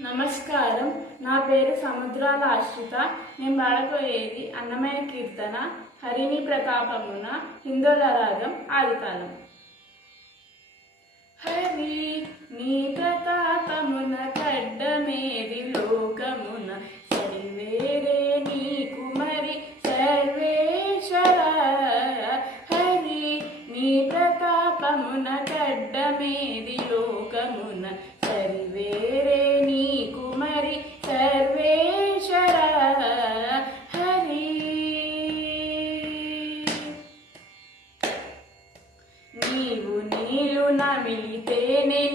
నమస్కారం. నా పేరు సముద్రాల ఆశ్రిత. నేను పాడబోయేది అన్నమయ కీర్తన హరిణి ప్రతాపమున హిందోల రాగం ఆదికాలం. హరి నీ ప్రతాపమున కడ్డమేది లోకమున. సరివేరే నీకు మరి సర్వేశ్వర. హరి నీ ప్రతాపమున కడ్డమేది లోకమున. ನಮಿಲಿತೇನೆ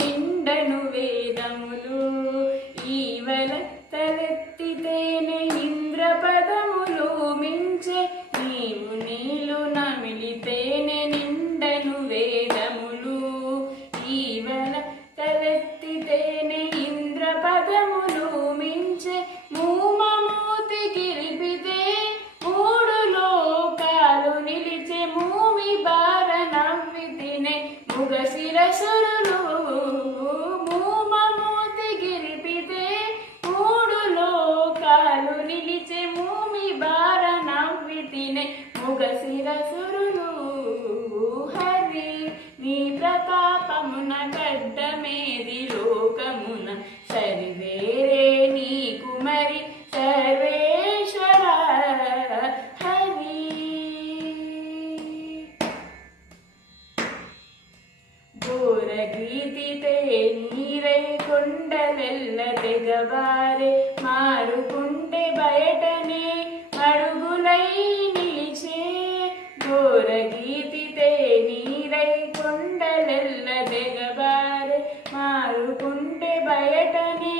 ముగ మూమమూతి గిరిపితే మూడు లోకాలు నిలిచే భూమి బార నవ్వితినే. ముగ హరి నీ ప్రతాపమున గడ్డమేది లోకమున. సరివే ఘోరగీతితే నీరే కొండలెల్ల తెగబారే మారుకుంటే బయటనే అడుగులై నిలిచే. ఘోరగీతితే నీరై కొండలెల్ల తెగబారే మారుకుంటే బయటనే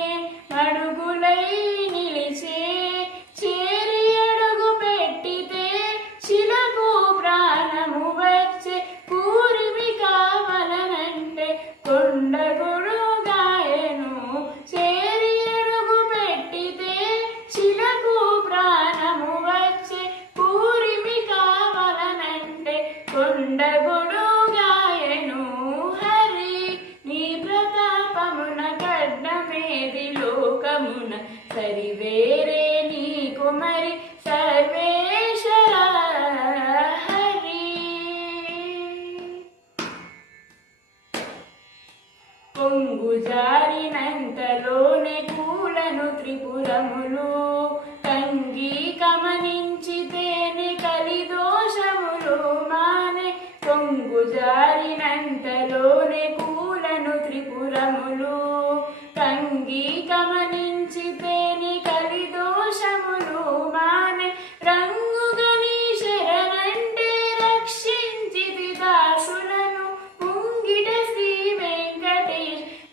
సరివేరే నీకు కుమరి సర్వేశ్వర హరి. పొంగు జారినంతలోనే కూలను త్రిపురములు కంగి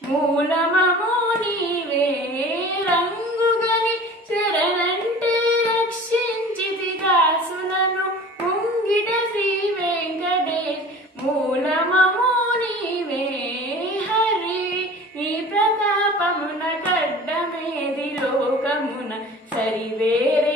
మూలమము నీవే రంగుగని శరణంటే రక్షించితి దాసులను ముంగిట శ్రీ వెంకటేష్ మూలమము నీవే హరి నీ ప్రతాపమున గడ్డమేది లోకమున సరివేరే